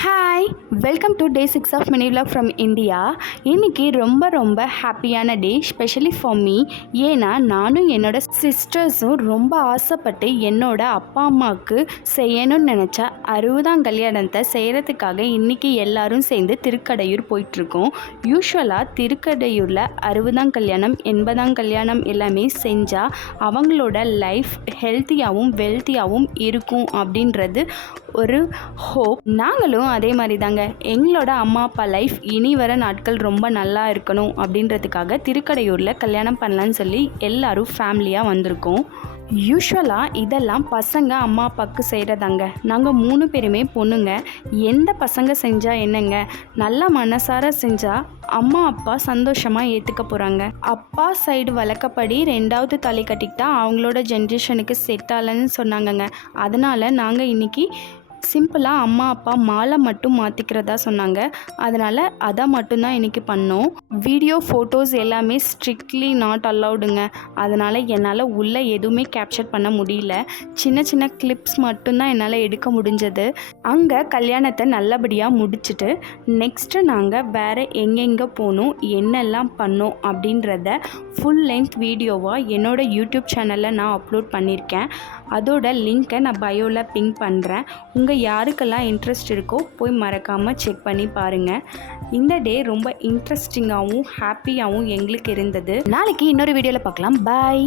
Hi, welcome to day 6 of mini vlog from India. இன்றைக்கி ரொம்ப ஹாப்பியான டே, ஸ்பெஷலி ஃபார் மீ. ஏன்னா நானும் என்னோடய சிஸ்டர்ஸும் ரொம்ப ஆசைப்பட்டு என்னோட அப்பா அம்மாவுக்கு செய்யணும்னு நினச்சா 60ஆம் கல்யாணத்தை செய்கிறதுக்காக இன்றைக்கி எல்லோரும் சேர்ந்து திருக்கடையூர் போயிட்டுருக்கோம். யூஸ்வலாக திருக்கடையூரில் 60ஆம் கல்யாணம் 80ஆம் கல்யாணம் எல்லாமே செஞ்சால் அவங்களோட லைஃப் ஹெல்த்தியாகவும் வெல்த்தியாகவும் இருக்கும் அப்படின்றது ஒரு ஹோப். நாங்களும் அதே மாதிரி தாங்க எங்களோட அம்மா அப்பா லைஃப் இனி வர நாட்கள் ரொம்ப நல்லா இருக்கணும் அப்படின்றதுக்காக திருக்கடையூரில் கல்யாணம் பண்ணலான்னு சொல்லி எல்லாரும் ஃபேமிலியாக வந்திருக்கோம். யூஸ்வலாக இதெல்லாம் பசங்க அம்மா அப்பாவுக்கு செய்கிறதாங்க. நாங்கள் 3 பேருமே பொண்ணுங்க. எந்த பசங்க செஞ்சால் என்னங்க, நல்லா மனசார செஞ்சால் அம்மா அப்பா சந்தோஷமாக ஏற்றுக்க போகிறாங்க. அப்பா சைடு வழக்கப்படி 2வது தாலி கட்டிக்கிட்டா அவங்களோட ஜென்ரேஷனுக்கு செட் ஆகலைன்னு சொன்னாங்கங்க. அதனால் நாங்கள் இன்றைக்கி சிம்பிளாக அம்மா அப்பா மாலை மட்டும் மாற்றிக்கிறதா சொன்னாங்க. அதனால் அதை மட்டும்தான் இன்றைக்கி பண்ணோம். வீடியோ ஃபோட்டோஸ் எல்லாமே ஸ்ட்ரிக்ட்லி நாட் அலவுடுங்க. அதனால் என்னால் உள்ளே எதுவுமே கேப்சர் பண்ண முடியல. சின்ன கிளிப்ஸ் மட்டும்தான் என்னால் எடுக்க முடிஞ்சது. அங்கே கல்யாணத்தை நல்லபடியாக முடிச்சுட்டு நெக்ஸ்ட்டு நாங்கள் வேறு எங்கெங்கே போகணும், என்னெல்லாம் பண்ணோம் அப்படின்றத ஃபுல் லென்த் வீடியோவாக என்னோடய யூடியூப் சேனலில் நான் அப்லோட் பண்ணியிருக்கேன். அதோட லிங்க்கை நான் பயோவில் பின் பண்ணுறேன். உங்கள் யாருக்கெல்லாம் இன்ட்ரெஸ்ட் இருக்கோ போய் மறக்காமல் செக் பண்ணி பாருங்கள். இந்த டே ரொம்ப இன்ட்ரெஸ்டிங்காகவும் ஹாப்பியாகவும் எங்களுக்கு இருந்தது. நாளைக்கு இன்னொரு வீடியோவில் பார்க்கலாம். பாய்.